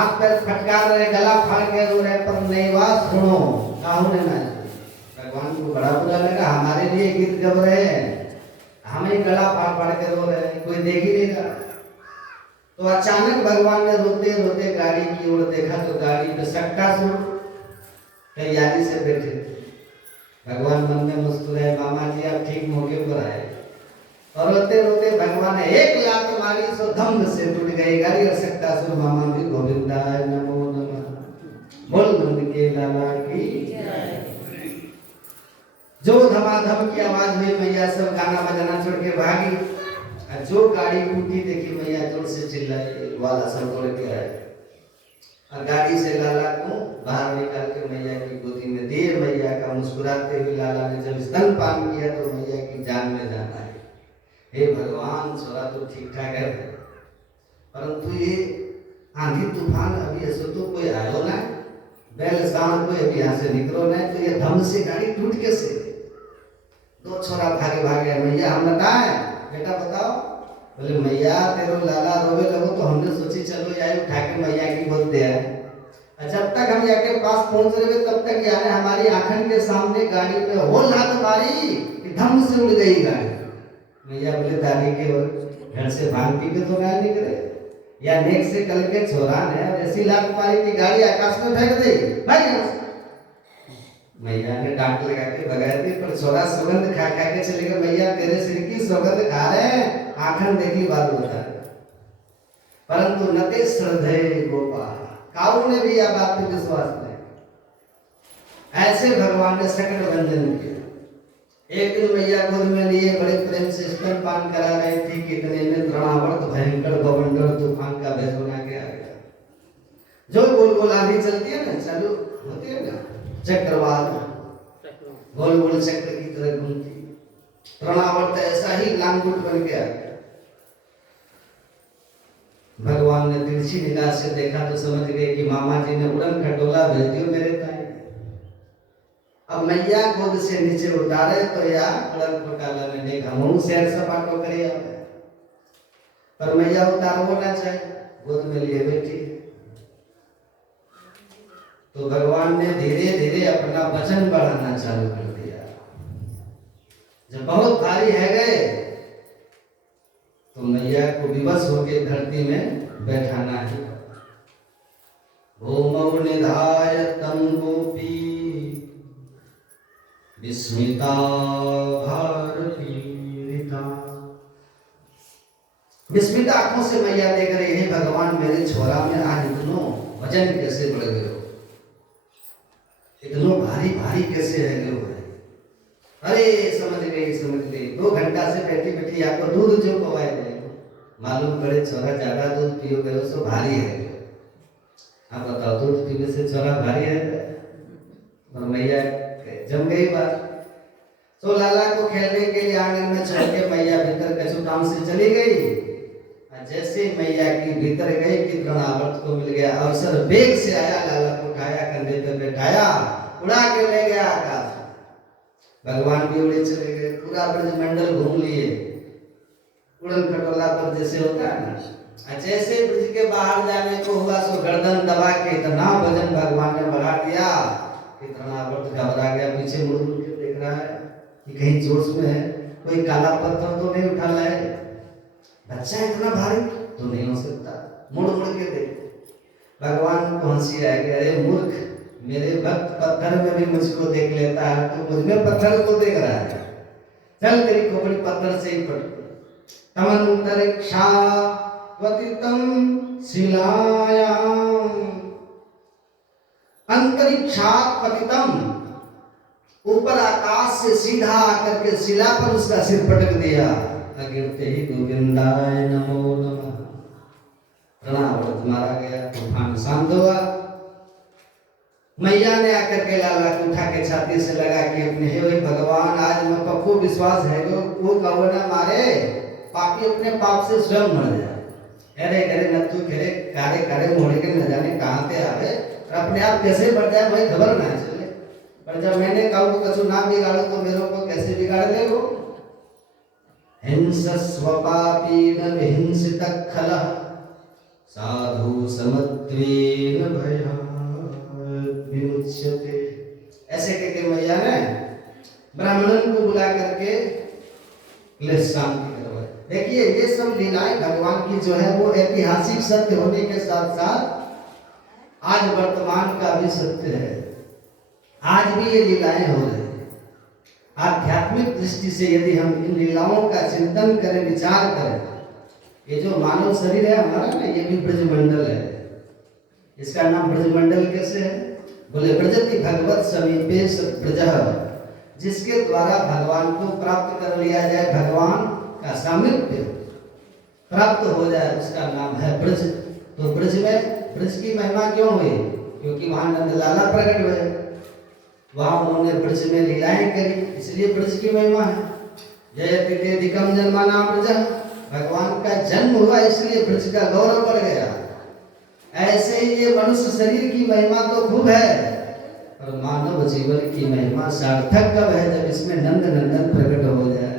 हाथ पैर फटकार रहे, गला फाड़ के रो रहे, पर नहीं बात सुनो काहू ने ना। भगवान को बड़ा बुरा लगा, हमारे लिए गीत गब रहे हैं, हमें गला फाड़ फाड़ के रो रहे हैं, कोई देख ही नहीं रहा। तो अचानक भगवान ने रोते रोते गाड़ी की ओर देखा तो गाड़ी पे शक्कासुर तैयारी से बैठे थे। भगवान मन में मुस्कुराए, मामा जी आप ठीक मौके पर आए। और रोते रोते भगवान ने एक लात मारी, सो धम से टूट गई गाड़ी और शक्कासुर मामा भी गोविंदाय नमो नमः बोल नंद के लाला की जो धमाधम की आवाज हुई, मैया सब गाना बजाना छोड़ के भागी। जो गाड़ी टूटी देखी, मैया जोर से चिल्लाई, वाला सब तोड़ के आए और गाड़ी से लाला को बाहर निकाल के मैया की गोदी में दिए। मैया का मुस्कुराते हुए लाला ने जब स्तनपान किया तो मैया की जान में जान आई। हे भगवान, छोरा तो ठीक ठाक है, परंतु ये आंधी तूफान अभी ऐसे तो कोई आयो ना, बैल सांड कोई अभी यहाँ से निकलो ना, तो ये धम से गाड़ी टूट कैसे? दो छोरा भागे भागे, मैया हम बताए बेटा बताओ। बोले मैया तेरो लाला रोवे लगो तो हमने सोची चलो यार उठा के मैया की बोलते हैं। जब तक हम यहाँ के पास पहुंच रहे तब तक यार हमारी आंखन के सामने गाड़ी पे होल हाथ मारी कि धम से उड़ गई गाड़ी। मैया बोले दादी के घर से भांग पी के तो ना निकले, या नेक से कल के छोरा ने ऐसी लात मारी कि गाड़ी आकाश में फेंक दी भाई। मैया ने डांट लगा के भगा दी, पर छोरा सुगंध खा खा के चले गए। मैया तेरे सिर की सुगंध खा रहे हैं, आंखन देखी बात होता है, परंतु नते श्रद्धे गोपाल, काऊ ने भी यह बात पे विश्वास नहीं। ऐसे भगवान ने सकट बंधन किया। एक दिन मैया गोद में लिए बड़े प्रेम से स्तनपान करा रही थी कि इतने में तृणावर्त भयंकर बवंडर तूफान का भेष बना के आ गया। जो गोल गोल आंधी चलती है ना, चालू होती है ना चक्रवात, गोल गोल चक्र की तरह घूमती, तृणावर्त ऐसा ही लांगुट बन गया। भगवान ने तिरछी निगाह से देखा तो समझ गए कि मामा जी ने उड़न खटोला भेज दियो मेरे ताई। अब मैया गोद से नीचे उतारे तो या उड़न खटोला ने देखा मुंह से सपाटो करे, पर मैया उतारो ना चाहे, गोद में लिए बैठी। तो भगवान ने धीरे धीरे अपना वचन बढ़ाना चालू कर दिया। जब बहुत भारी है गए तो मैया को विवश होकर धरती में बैठाना है। भूमौ निधाय तं गोपी विस्मिता भारतीरिता। विस्मित आंखों से मैया देख रही है, भगवान मेरे छोरा में आज इतनो वजन कैसे बढ़ गए, इतनो भारी भारी कैसे रह गए हो? अरे समझ गई 2 घंटा से बैठी बैठी आपको दूध जो पवाए गए, मालूम पड़े छोरा ज्यादा दूध पियो गए सो भारी है। आप बताओ दूध पीने से छोरा भारी है? और मैया जम गई बात। तो लाला को खेलने के लिए आंगन में छोड़ के मैया भीतर कछु काम से चली गई। जैसे मैया की भीतर गई कि तृणावर्त को मिल गया अवसर, वेग से आया, लाला को उठाया, कंधे पे बैठाया, उड़ा के ले गया आकाश। भगवान भी उड़े चले गए, पूरा ब्रजमंडल घूम लिए। उड़न खटोला पर जैसे होता है ना, जैसे ब्रज के बाहर जाने को हुआ सो गर्दन दबा के इतना वजन भगवान ने बढ़ा दिया कि तृणावर्त घबरा गया, पीछे मुड़ मुड़ के देख रहा है कि कहीं जोश में है, कोई काला पत्थर तो नहीं उठा लाए, बच्चा इतना भारी तो नहीं हो सकता। मुड़ मुड़ के देख, भगवान को हंसी आ गई, अरे मूर्ख, मेरे भक्त पत्थर में भी मुझको देख लेता है, तो मुझ में पत्थर को देख रहा है, चल तेरी खोपड़ी पत्थर से ही पट। तमंतरिक्षा वतितम शिलायाम, अंतरिक्षात पतितम, ऊपर आकाश से सीधा आकर के शिला पर उसका सिर पटक दिया। गिरते ही गोविंदाय नमो नमः, तृणावर्त मारा गया, तूफान शांत हुआ। मैया ने आकर के लाला को उठा के छाती से लगा के अपने, हे भगवान आज मैं पक्को विश्वास है वो कहो ना मारे, पापी अपने पाप से स्वयं मर जाए। अरे करे न तू करे कारे कारे मोड़े के न जाने कहाँ से आवे और अपने आप कैसे बढ़ जाए भाई खबर ना चले। पर जब मैंने कहा तो कछु ना बिगाड़ो तो मेरे को कैसे बिगाड़ ले वो। हिंस स्वपापी न हिंसित खलः साधु समत्वेन भयात् विमुच्यते। ऐसे कहते मैया ने ब्राह्मणन को बुला करके क्लेश शांति करवाई। देखिए ये सब लीलाएं भगवान की जो है वो ऐतिहासिक सत्य होने के साथ साथ आज वर्तमान का भी सत्य है। आज भी ये लीलाएं हो रही हैं। आध्यात्मिक दृष्टि से यदि हम इन लीलाओं का चिंतन करें, विचार करें, ये जो मानव शरीर है हमारा ना, ये भी ब्रजमंडल है। इसका नाम ब्रजमंडल कैसे है? बोले ब्रजति भगवत समीपे ब्रज, जिसके द्वारा भगवान को प्राप्त कर लिया जाए, भगवान का सामीप्य प्राप्त हो जाए, उसका नाम है ब्रज। तो ब्रज में ब्रज की महिमा क्यों हुई? क्योंकि वहां नंदलाला प्रकट हुए, वहां उन्होंने ब्रज में लीलाएं करी, इसलिए ब्रज की महिमा है। जयतिदेदिकम जन्माना ब्रज, भगवान का जन्म हुआ इसलिए ब्रज का गौरव बढ़ गया। ऐसे ही ये मनुष्य शरीर की महिमा तो खूब है, और मानव जीवन की महिमा सार्थक कब है? जब इसमें नंद नंदन प्रकट हो जाए।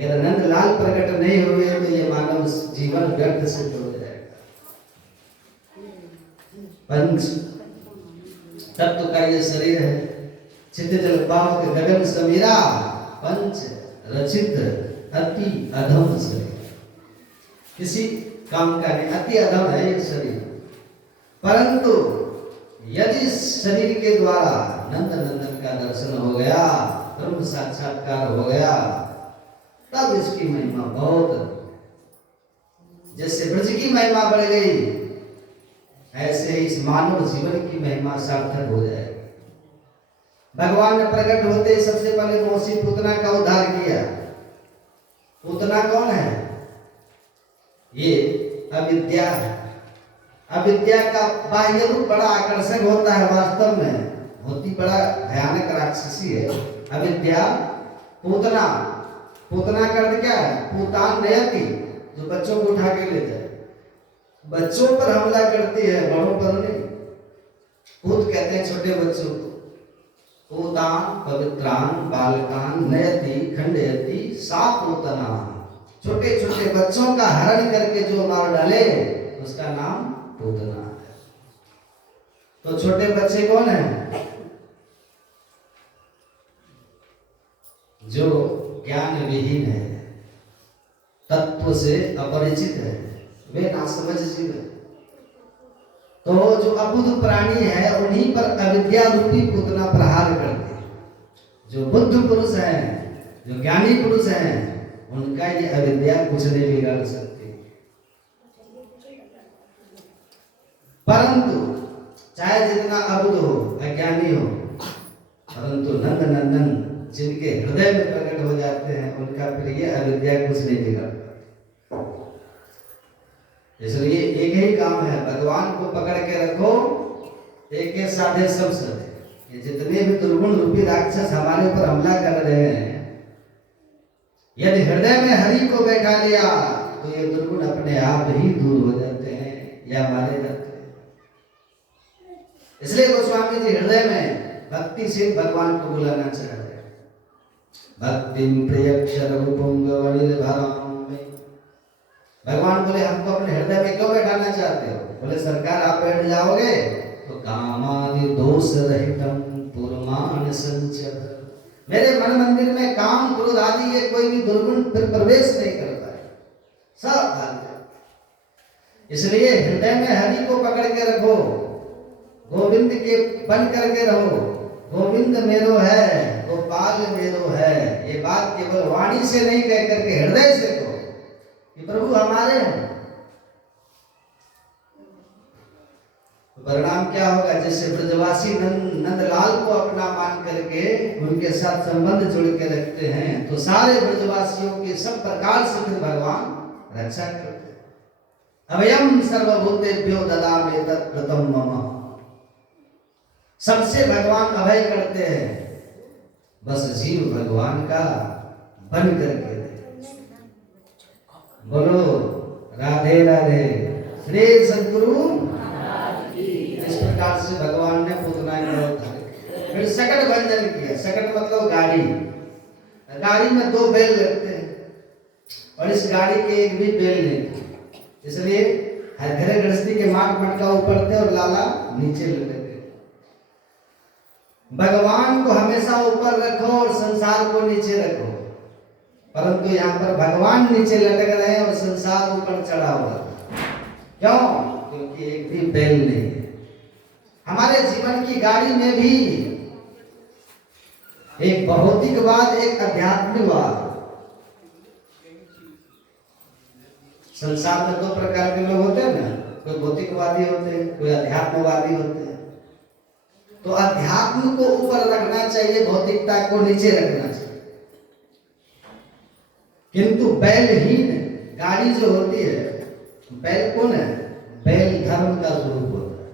यदि नंद लाल प्रकट नहीं हुए तो ये मानव जीवन व्यर्थ सिद्ध हो जाएगा। पंच तत्व का ये शरीर है, चित्त जल पावक गगन समीरा, पंच रचित अति अधम शरीर, किसी काम का नहीं, अति अधम है ये शरीर। परंतु यदि शरीर के द्वारा नंद नंदन का दर्शन हो गया, ब्रह्म साक्षात्कार हो गया, तब इसकी महिमा बहुत, जैसे ब्रज की महिमा बढ़ गई, ऐसे ही इस मानव जीवन की महिमा सार्थक हो जाएगी। भगवान ने प्रकट होते सबसे पहले मौसी पूतना का उद्धार किया। पूतना कौन है? ये अविद्या है। अविद्या का बाह्य रूप बड़ा आकर्षक होता है, वास्तव में होती बड़ा भयानक राक्षसी है अविद्या। पूतना, पूतना का अर्थ क्या है? पूतान नयति, जो बच्चों को उठा के ले जाए, बच्चों पर हमला करती है, बड़ों पर नहीं। पूत कहते हैं छोटे बच्चों को। पूतान पवित्रान बालकान नयति खंडयति सा पूतना, छोटे छोटे बच्चों का हरण करके जो मार डाले उसका नाम पूतना है। तो छोटे बच्चे कौन है? जो ज्ञान विहीन है, तत्व से अपरिचित है, वे नासमझ जीव है। तो जो अबुद्ध प्राणी है उन्हीं पर अविद्या रूपी पूतना प्रहार करते हैं। जो बुद्ध पुरुष हैं, जो ज्ञानी पुरुष हैं, उनका ये अविद्या कुछ नहीं बिगाड़ सकती। परंतु चाहे जितना अबुद्ध हो, अज्ञानी हो, परंतु नंद नंदन जिनके हृदय में प्रकट हो जाते हैं, उनका फिर ये अविद्या कुछ नहीं बिगाड़ता। इसलिए एक ही काम है, भगवान को पकड़ के रखो, एक के साधे सब सधे। ये जितने भी दुर्गुण रूपी राक्षस हमारे ऊपर हमला कर रहे हैं, यदि हृदय में हरि को बैठा लिया तो ये दुर्गुण अपने आप ही दूर हो जाते हैं या मारे जाते हैं। इसलिए गोस्वामी जी हृदय में भक्ति से भगवान को बुलाना चाहते हैं। भक्तिम प्रियक्षर पुंगवनिर्भरम, भगवान बोले हमको अपने हृदय में क्यों बैठाना चाहते हो? बोले सरकार आप बैठ जाओगे तो कामादि दोष रहितम पुरमान संचय, मेरे मन मंदिर में काम क्रोध आदि ये कोई भी दुर्गुण फिर प्रवेश नहीं कर पाए, सब भाग जाए। इसलिए हृदय में हरि को पकड़ के रखो, गोविंद के बन करके रहो। गोविंद मेरो है, गोपाल मेरो है, ये बात केवल वाणी से नहीं कह करके हृदय से कहो कि प्रभु हमारे हैं। परिणाम क्या होगा? जैसे ब्रजवासी नंदलाल को अपना मान करके उनके साथ संबंध जोड़ के रखते हैं, तो सारे ब्रजवासियों के सब प्रकार से फिर भगवान रक्षा करते हैं। अभयम सर्वभूतेभ्यो ददामि तत्प्रतम मम, सबसे भगवान अभय करते हैं, बस जीव भगवान का बन करके। बोलो राधे राधे, श्री सद्गुरु। इस प्रकार से भगवान ने पूतना का उद्धार किया। फिर सकट भंजन किया। सकट मतलब गाड़ी, गाड़ी में दो बैल लगते हैं और इस गाड़ी के एक भी बैल नहीं, इसलिए घरे गृहस्थी के माट मटका ऊपर थे और लाला नीचे लटके। भगवान को हमेशा ऊपर रखो और संसार को नीचे रखो, परंतु यहाँ पर भगवान नीचे लटक रहे हैं और संसार ऊपर चढ़ा हुआ। क्यों? क्योंकि एक भी बैल नहीं है। हमारे जीवन की गाड़ी में भी एक भौतिकवाद, एक अध्यात्मवाद। संसार में दो प्रकार के लोग होते हैं ना, कोई भौतिकवादी होते हैं, कोई अध्यात्मवादी होते हैं। तो अध्यात्म को ऊपर रखना चाहिए, भौतिकता को नीचे रखना चाहिए। किंतु बैलहीन गाड़ी जो होती है, बैल कौन है? बैल धर्म का स्वरूप होता है।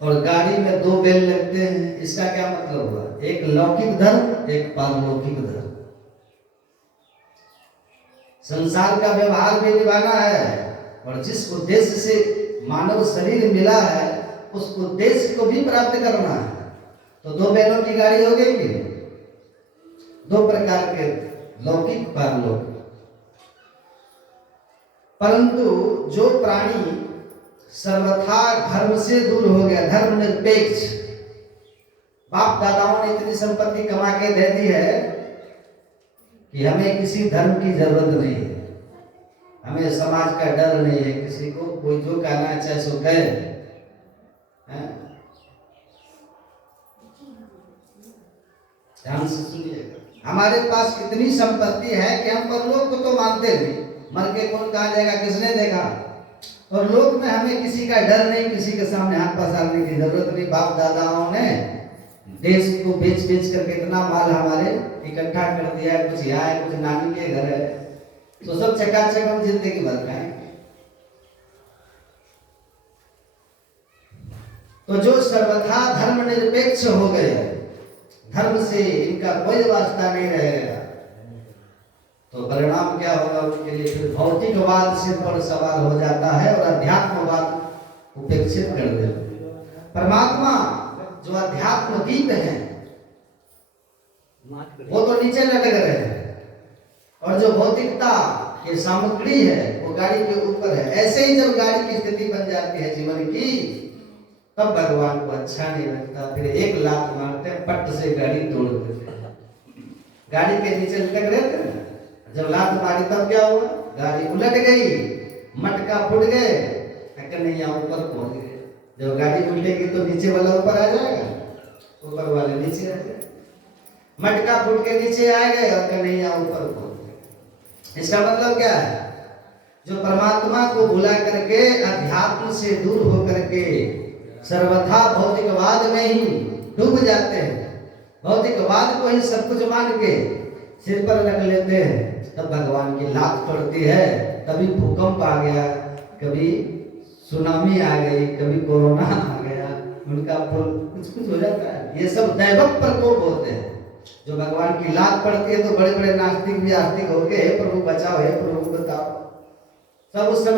और गाड़ी में दो बैल लगते हैं, इसका क्या मतलब हुआ? एक लौकिक धर्म, एक पारलौकिक धर्म। संसार का व्यवहार भी निभाना है, और जिस उद्देश्य से मानव शरीर मिला है उस उद्देश्य को भी प्राप्त करना है। तो दो बैलों की गाड़ी हो गई कि दो प्रकार के, लौकिक पारलौकिक। परंतु जो प्राणी सर्वथा धर्म से दूर हो गया, धर्म निरपेक्ष, बाप दादाओं ने इतनी संपत्ति कमा के दे दी है कि हमें किसी धर्म की जरूरत नहीं है, हमें समाज का डर नहीं है, किसी को कोई जो कहना चाहे सो कहे। ध्यान से सुनिएगा, हमारे पास इतनी संपत्ति है कि हम परलोक को तो मानते नहीं, मर के कौन कहा जाएगा, किसने देखा। और लोक में हमें किसी का डर नहीं, किसी के सामने हाथ पसारने की जरूरत नहीं। बाप दादाओं ने देश को बेच बेच करके इतना माल हमारे इकट्ठा कर दिया है, कुछ यहाँ है, कुछ नानी के घर है, तो सब चकाचक हम जिंदगी भर खाएंगे। तो जो सर्वथा धर्म निरपेक्ष हो गए, धर्म से इनका कोई वास्ता नहीं रहेगा, तो परिणाम क्या होगा उनके लिए? फिर भौतिकवाद सिर पर सवार हो जाता है और अध्यात्मवाद उपेक्षित कर देते। परमात्मा जो अध्यात्म दीप है वो तो नीचे लटक रहे हैं, और जो भौतिकता की सामग्री है वो गाड़ी के ऊपर है। ऐसे ही जब गाड़ी की स्थिति बन जाती है जीवन की, तब भगवान को अच्छा नहीं लगता, फिर एक लात मारते हैं, पट से गाड़ी तोड़ देते हैं। गाड़ी के नीचे लटक रहे थे ना, जब लात मारी तब क्या हुआ? गाड़ी उलट गई, मटका फूट गए, कन्हैया ऊपर पहुंच गए। जब गाड़ी उल्टेगी तो नीचे वाला ऊपर आ जाएगा, ऊपर वाले नीचे आ जाएगा। मटका फूट के नीचे आ गए और कन्हैया ऊपर पहुंच गए। इसका मतलब क्या है? जो परमात्मा को भुला करके अध्यात्म से दूर होकर के सर्वथा भौतिकवाद में ही डूब जाते हैं, भौतिकवाद को ही सब कुछ मान के सिर पर रख लेते हैं, तब भगवान की लात पड़ती है। कभी भूकंप आ गया, कभी सुनामी आ गई, कभी कोरोना आ गया, उनका कुछ कुछ हो जाता है। ये सब दैवक प्रकोप होते हैं। जो भगवान की लात पड़ती है तो बड़े बड़े नास्तिक भी आस्तिक होके, हे प्रभु बचाओ, हे प्रभु बताओ, सब उस समय